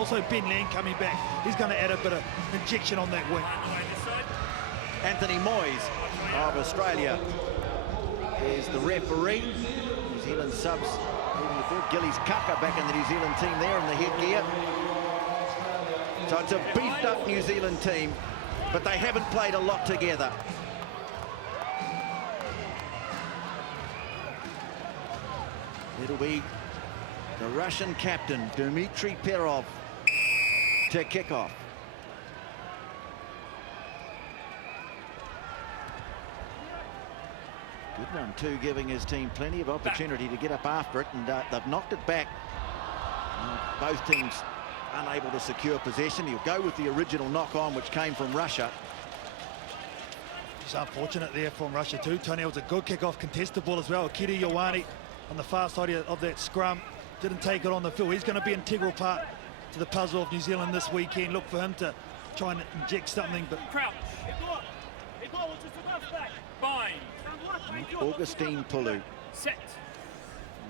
Also Ben Lang coming back. He's going to add a bit of injection on that wing. Anthony Moyes of Australia is the referee. New Zealand subs moving the field. Gillies Kaka back in the New Zealand team there in the headgear. So it's a beefed up New Zealand team, but they haven't played a lot together. It'll be the Russian captain, Dmitry Perov, to kick off. Good one too, giving his team plenty of opportunity to get up after it, and they've knocked it back. Both teams unable to secure possession. He'll go with the original knock-on, which came from Russia. It's unfortunate there from Russia too, Tony. It was a good kick-off, contested ball as well. Akira Ioane on the far side of that scrum didn't take it on the field. He's going to be an integral part to the puzzle of New Zealand this weekend. Look for him to try and inject something. But Augustine Pulu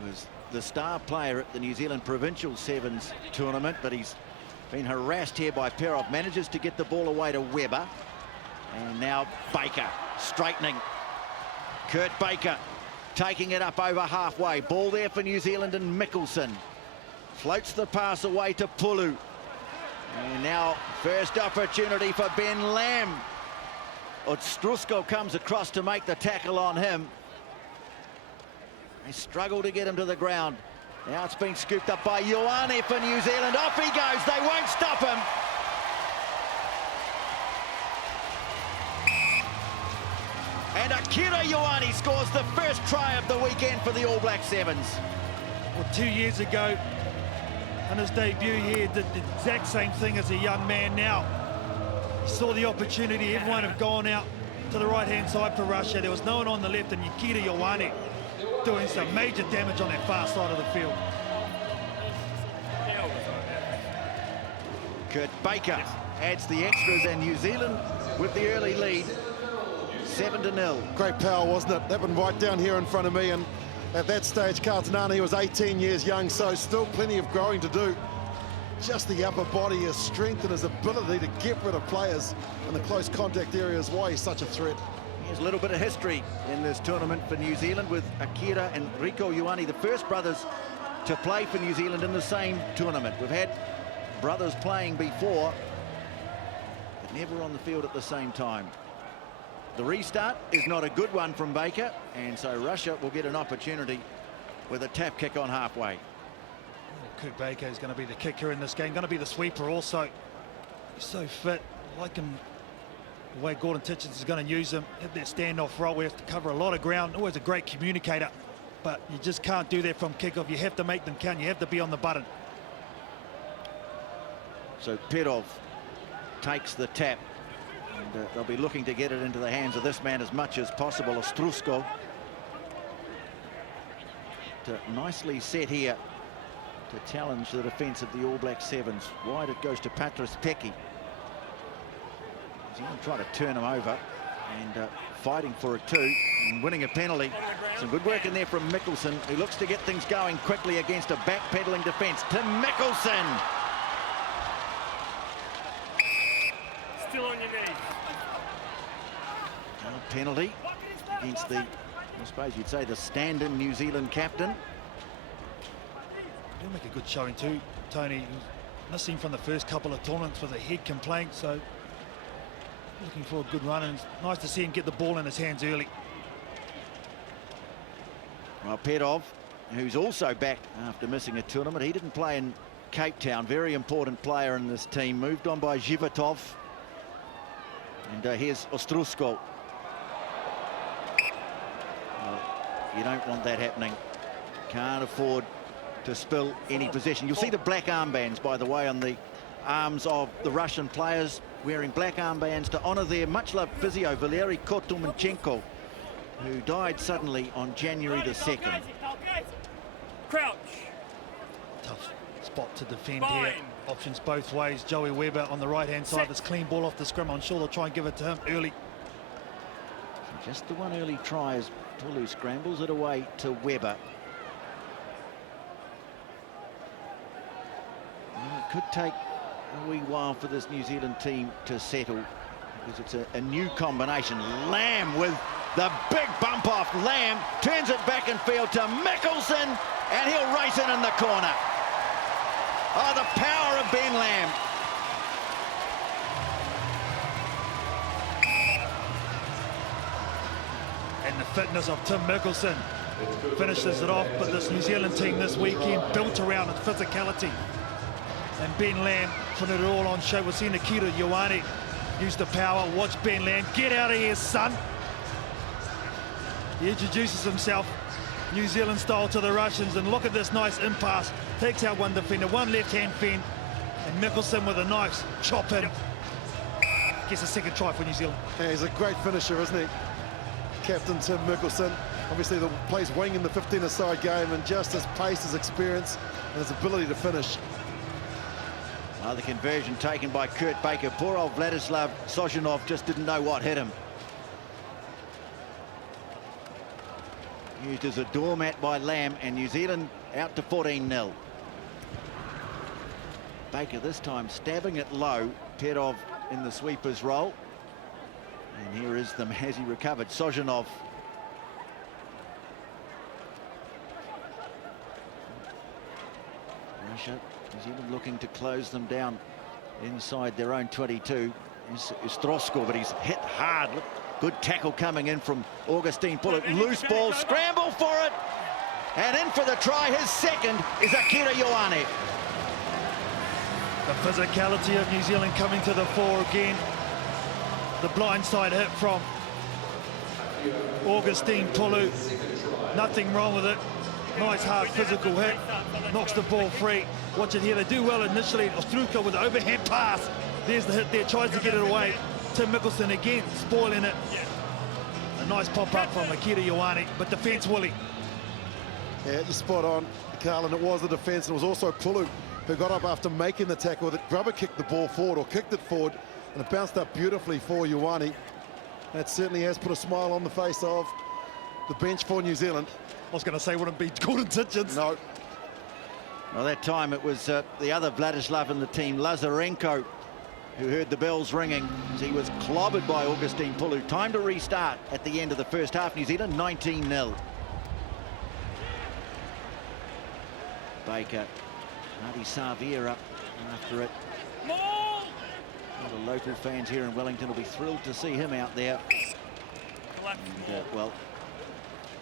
was the star player at the New Zealand Provincial Sevens tournament, but he's been harassed here by Perov. Manages to get the ball away to Webber, and now Baker straightening. Kurt Baker taking it up over halfway. Ball there for New Zealand, and Mickelson floats the pass away to Pulu. And now first opportunity for Ben Lamb. Ostrusko comes across to make the tackle on him. They struggle to get him to the ground. Now it's been scooped up by Ioane for New Zealand. Off he goes. They won't stop him. And Akira Ioane scores the first try of the weekend for the All Black Sevens. Well, 2 years ago, on his debut here, did the exact same thing as a young man now. He saw the opportunity. Everyone have gone out to the right-hand side for Russia. There was no one on the left, and Akira Ioane doing some major damage on that far side of the field. Kurt Baker adds the extras, and New Zealand with the early lead, 7-0. Great power, wasn't it? Happened right down here in front of me, and at that stage, Cartanani was 18 years young, so still plenty of growing to do. Just the upper body, his strength and his ability to get rid of players in the close contact area is why he's such a threat. There's a little bit of history in this tournament for New Zealand with Akira and Rieko Ioane, the first brothers to play for New Zealand in the same tournament. We've had brothers playing before, but never on the field at the same time. The restart is not a good one from Baker, and so Russia will get an opportunity with a tap kick on halfway. Kurt Baker is going to be the kicker in this game, going to be the sweeper also. He's so fit. I like him, the way Gordon Titchens is going to use him. Have that standoff role. We have to cover a lot of ground. Always a great communicator, but you just can't do that from kickoff. You have to make them count. You have to be on the button. So Perov takes the tap, and they'll be looking to get it into the hands of this man as much as possible. Ostrusko nicely set here to challenge the defence of the All Black Sevens. Wide it goes to Patras Peki. He's going to try to turn him over, and fighting for it too, and winning a penalty. Some good work in there from Mickelson, who looks to get things going quickly against a backpedaling defence. To Mickelson. Still on your knees. A penalty against the, I suppose you'd say, the stand-in New Zealand captain. He'll make a good showing too, Tony. Missing from the first couple of tournaments with a head complaint, so looking for a good run, and it's nice to see him get the ball in his hands early. Well, Perov, who's also back after missing a tournament, he didn't play in Cape Town. Very important player in this team. Moved on by Zhivatov. And here's Ostrusko. Well, you don't want that happening. Can't afford to spill any possession. You'll see the black armbands, by the way, on the arms of the Russian players, wearing black armbands to honour their much-loved physio, Valery Kotumanchenko, who died suddenly on January the 2nd. Crouch. Tough spot to defend here. Options both ways. Joey Webber on the right-hand side. This clean ball off the scrum. I'm sure they'll try and give it to him early. Just the one early try as Pulu scrambles it away to Webber. could take a wee while for this New Zealand team to settle, because it's a new combination. Lamb with the big bump off. Lamb turns it back in field to Mickelson, and he'll race it in the corner. Oh, the power of Ben Lamb. And the fitness of Tim Mickelson finishes it off. But this New Zealand team this weekend built around its physicality. And Ben Lamb put it all on show. We've seen Akira Ioane use the power. Watch Ben Lamb. Get out of here, son. He introduces himself New Zealand style to the Russians, and look at this nice impasse. Takes out one defender, one left-hand fend, and Mickelson with a nice chop in. Gets a second try for New Zealand. Yeah, he's a great finisher, isn't he? Captain Tim Mickelson. Obviously, plays wing in the 15-a-side game, and just his pace, his experience, and his ability to finish. The conversion taken by Kurt Baker. Poor old Vladislav Sozhinov just didn't know what hit him. Used as a doormat by Lamb, and New Zealand out to 14-0. Baker this time stabbing it low. Perov in the sweeper's role. And here is them as he recovered. Sozhinov. Russia, New Zealand looking to close them down inside their own 22. Is Strosko, but he's hit hard. Look, good tackle coming in from Augustine Pullet. Loose ball, scramble for it. And in for the try, his second, is Akira Ioane. The physicality of New Zealand coming to the fore again. The blindside hit from Augustine Pulu. Nothing wrong with it. Nice hard physical hit. Knocks the ball free. Watch it here. They do well initially. Ostruka with the overhand pass. There's the hit there. Tries to get it away. Tim Mickelson again spoiling it. A nice pop-up from Akira Ioane, but defence Willie. Yeah, you're spot on, Carl, and it was the defence, and it was also Pulu who got up after making the tackle. That rubber kicked the ball forward, or kicked it forward, and it bounced up beautifully for Ioane. That certainly has put a smile on the face of the bench for New Zealand. I was going to say, wouldn't be Gordon Titchens. No. Well, that time it was the other Vladislav in the team, Lazarenko, who heard the bells ringing as he was clobbered by Augustine Pulu. Time to restart at the end of the first half. New Zealand 19-0. Baker, Marty Xavier up after it. The local fans here in Wellington will be thrilled to see him out there. And, well,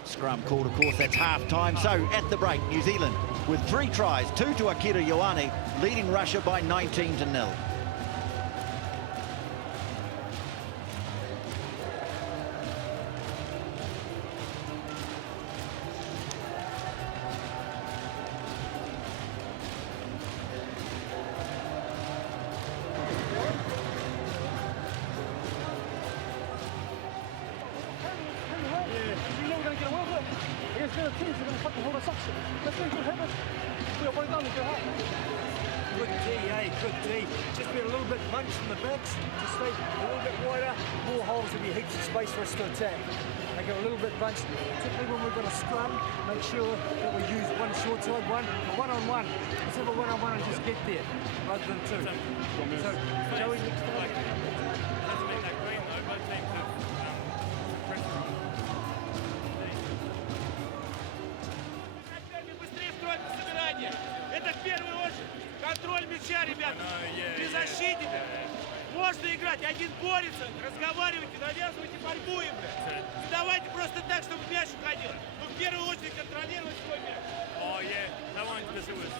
scrum called, of course. That's half-time. So at the break, New Zealand with 3 tries, 2 to Akira Ioane, leading Russia by 19-0. Good D, eh? Good D. Just be a little bit bunched from the backs. Just stay a little bit wider. More holes will be heaps of space for us to attack. Make it a little bit bunched. Particularly when we're going to scrum, make sure that we use one short side, one-on-one. Let's have a one-on-one and just get there, rather than 2. So, Joey, next time. Это в первую очередь контроль мяча, ребята. При защите можно играть. Один борется, разговаривайте, навязывайте борьбу им. Не давайте просто так, чтобы мяч уходил. Но в первую очередь контролировать свой мяч. Oh yeah, that one because it was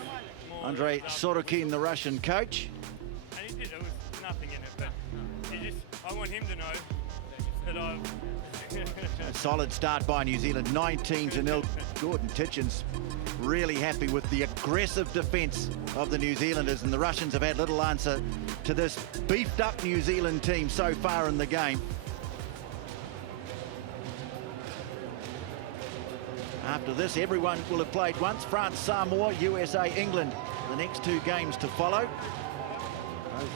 more. Andrei Sorokin, the Russian coach. And he did, there was nothing in it, but I want him to know that I've... A solid start by New Zealand, 19-0. Gordon Titchens really happy with the aggressive defence of the New Zealanders, and the Russians have had little answer to this beefed up New Zealand team so far in the game. After this, everyone will have played once. France, Samoa, USA, England. The next 2 games to follow. Both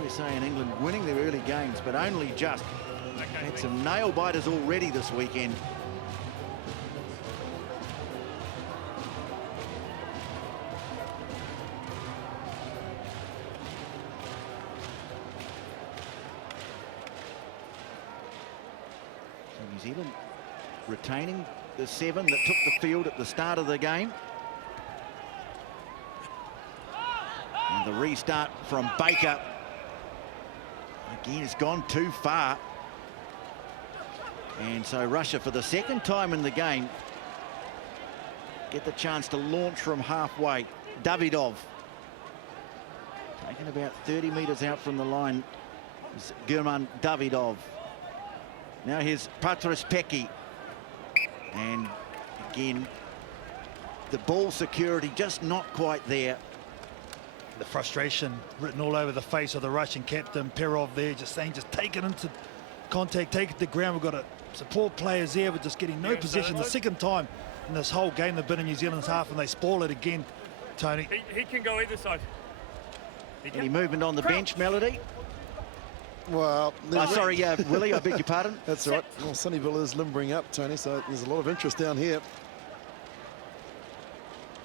USA and England winning their early games, but only just. Had some nail biters already this weekend. Zealand retaining the 7 that took the field at the start of the game. And the restart from Baker. Again, it's gone too far. And so Russia, for the second time in the game, get the chance to launch from halfway. Davidov. Taken about 30 metres out from the line is German Davidov. Now here's Patras Peki. And again, the ball security just not quite there. The frustration written all over the face of the Russian captain, Perov, there, just saying, just take it into contact, take it to ground. We've got to support players there, but just getting no possession. The second time in this whole game they've been in New Zealand's half, and they spoil it again, Tony. He can go either side. Any movement on the bench, Melody? Well, sorry, Willie, I beg your pardon. That's right. Well, Sunnyville is limbering up, Tony, so there's a lot of interest down here.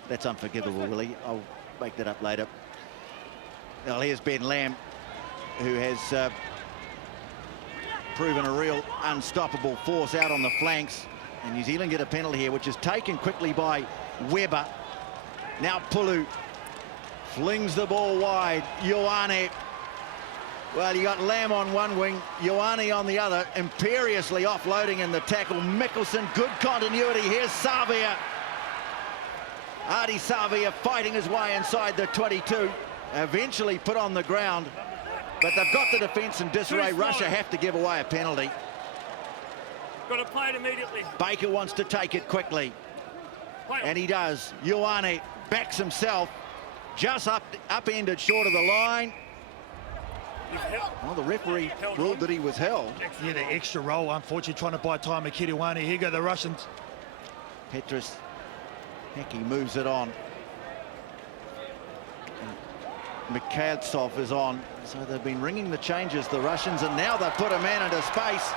That's unforgivable, Willie. I'll make that up later. Well, here's Ben Lamb, who has proven a real unstoppable force out on the flanks. And New Zealand get a penalty here, which is taken quickly by Weber. Now Pulu flings the ball wide. Ioane. Well, you got Lamb on one wing, Ioane on the other, imperiously offloading in the tackle. Mickelson, good continuity. Here's Savia. Artie Savia fighting his way inside the 22. Eventually put on the ground, but they've got the defence in disarray. Russia have to give away a penalty. Got to play it immediately. Baker wants to take it quickly, and he does. Ioane backs himself, just upended short of the line. Well, the referee ruled that he was held. Yeah, the extra roll, unfortunately, trying to buy time at Kiriwane. Here go the Russians. Petrus Heki moves it on. Mikhailtsov is on. So they've been ringing the changes, the Russians, and now they've put a man into space.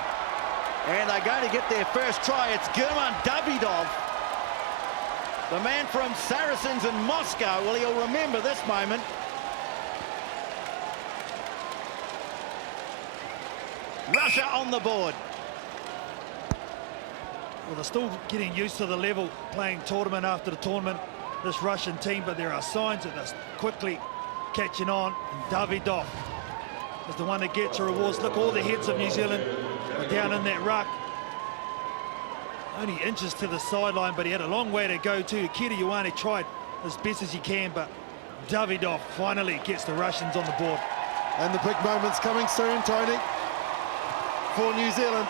And they're going to get their first try. It's German Davidov, the man from Saracens in Moscow. Well, he'll remember this moment. Russia on the board. Well, they're still getting used to the level, playing tournament after the tournament, this Russian team, but there are signs that they're quickly catching on. And Davidov is the one that gets the rewards. Look, all the heads of New Zealand are down in that ruck. Only inches to the sideline, but he had a long way to go too. Kiri Ioane tried as best as he can, but Davidov finally gets the Russians on the board. And the big moment's coming soon, Tony, for New Zealand.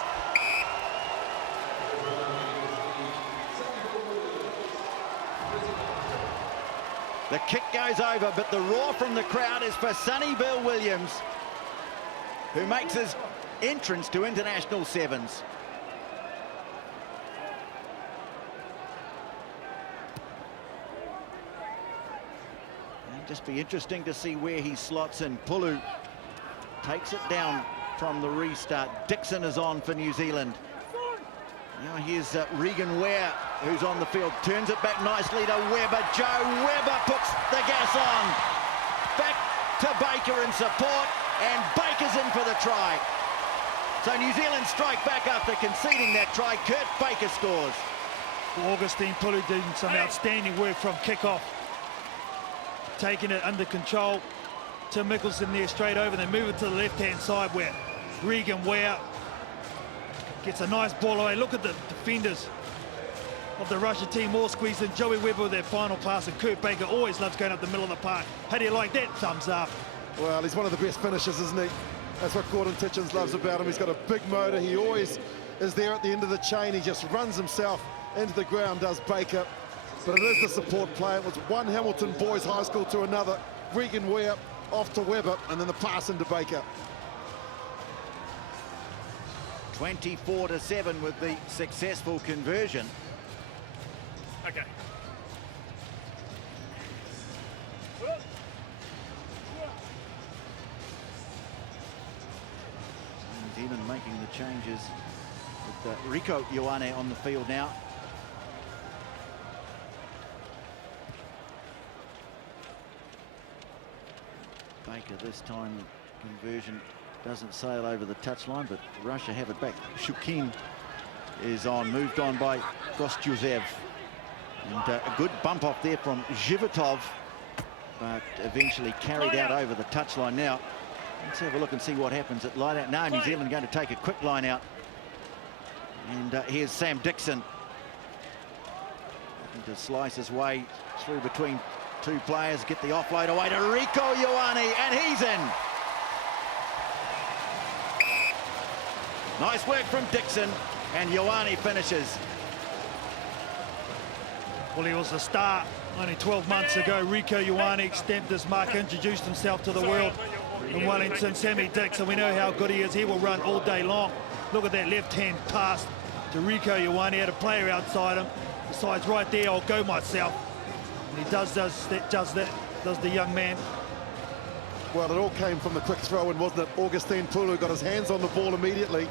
The kick goes over, but the roar from the crowd is for Sonny Bill Williams, who makes his entrance to international sevens. It'll just be interesting to see where he slots in. Pulu takes it down from the restart. Dixon is on for New Zealand. Now here's Regan Ware, who's on the field, turns it back nicely to Weber. Joe Weber puts the gas on. Back to Baker in support, and Baker's in for the try. So New Zealand strike back after conceding that try. Kurt Baker scores. Augustine Pulu doing some outstanding work from kickoff, taking it under control to Mickelson there straight over. They move it to the left-hand side where Regan Ware gets a nice ball away. Look at the defenders of the Russia team all squeezed in. Joey Weber with their final pass, and Kurt Baker always loves going up the middle of the park. How do you like that? Thumbs up. Well, he's one of the best finishers, isn't he? That's what Gordon Titchens loves about him. He's got a big motor. He always is there at the end of the chain. He just runs himself into the ground, does Baker. But it is the support play. It was one Hamilton Boys High School to another. Regan Ware off to Weber, and then the pass into Baker. 24-7 with the successful conversion. Okay. New Zealand making the changes with Rico Ioane on the field now. Baker this time, conversion doesn't sail over the touchline, but Russia have it back. Shukin is on, moved on by Kostyuzev. And a good bump off there from Zhivotov, but eventually carried out over the touchline. Now, let's have a look and see what happens at line out. Now New Zealand going to take a quick line out. And here's Sam Dixon. Looking to slice his way through between two players, get the offload away to Rico Ioane, and he's in. Nice work from Dixon, and Ioane finishes. Well, he was a star only 12 months ago. Rico Ioane extended his mark, introduced himself to the world in Wellington. Sammy Dixon, we know how good he is. He will run all day long. Look at that left-hand pass to Rico Ioane. He had a player outside him. Decides right there, I'll go myself. And he does the young man. Well, it all came from the quick throw in, wasn't it? Augustin Pulu got his hands on the ball immediately,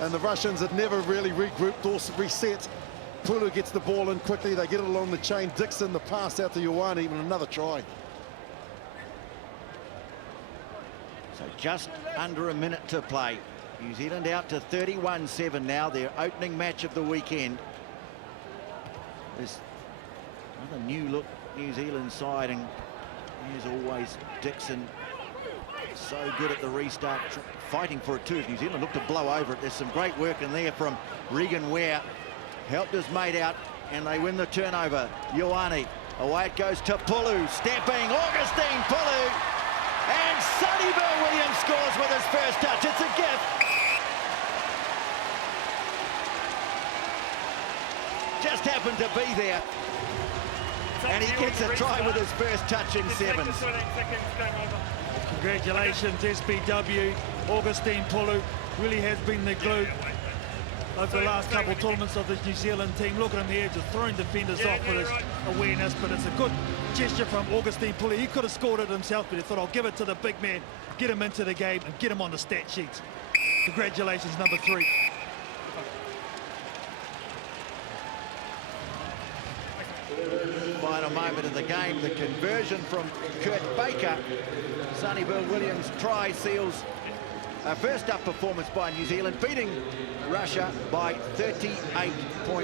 and the Russians had never really regrouped or reset. Pulu gets the ball in quickly, they get it along the chain. Dixon, the pass out to Ioane, even another try. So just under a minute to play. New Zealand out to 31-7 now, their opening match of the weekend. There's another new look New Zealand side, and as always, Dixon so good at the restart, fighting for it too. If New Zealand look to blow over it, there's some great work in there from Regan Ware. Helped his mate out, and they win the turnover. Ioane, away it goes to Pulu, stepping, Augustin Pulu, and Sonny Bill Williams scores with his first touch. It's a gift. Just happened to be there, and he gets a try with his first touch in sevens. Congratulations, SBW. Augustin Pulu really has been the glue over the last couple of tournaments of the New Zealand team. Look at him here, just throwing defenders off with his awareness, but it's a good gesture from Augustin Pulu. He could have scored it himself, but he thought, I'll give it to the big man, get him into the game, and get him on the stat sheets. Congratulations, number 3. Final moment of the game, the conversion from Kurt Baker. Sonny Bill Williams' try seals a first up performance by New Zealand, beating Russia by 38 points.